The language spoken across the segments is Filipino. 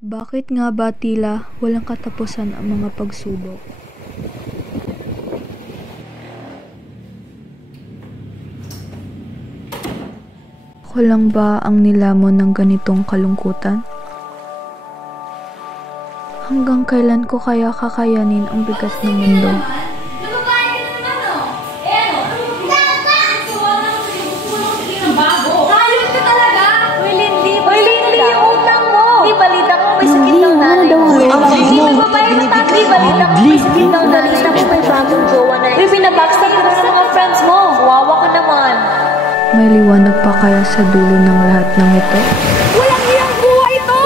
Bakit nga ba tila walang katapusan ang mga pagsubok? Ako lang ba ang nilamon ng ganitong kalungkutan? Hanggang kailan ko kaya kakayanin ang bigat ng mundo? May liwanag pa kaya sa dulo ng lahat ng ito? Walang iyang buhay ito!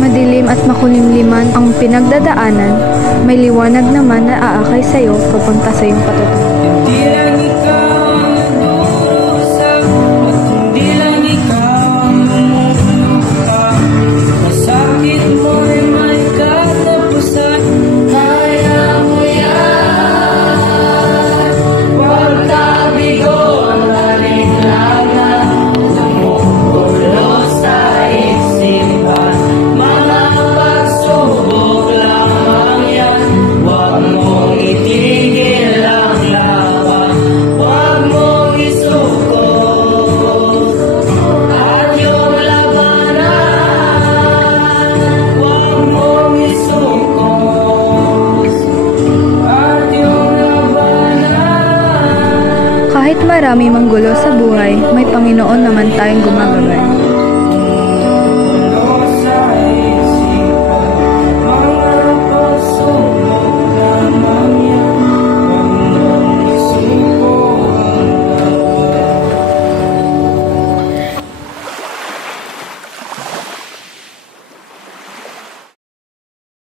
Madilim at makulimliman ang pinagdadaanan, may liwanag naman na aakay sa'yo papunta sa iyong patutunguhan. Hindi lang ikaw ang nag-uusap at hindi lang ikaw ang lumuluha. Masakit mo'y may katapusan, kaya mo yan. Huwag tabigo ang alinlangan, namumulo sa isipan. Mga pagsubok lamang yan, huwag mong itigil ang laban. Huwag mong isuko at yung labanan. Huwag mong isuko at yung labanan. Kahit marami mang gulo sa buhay, may Panginoon naman tayong gumagabay.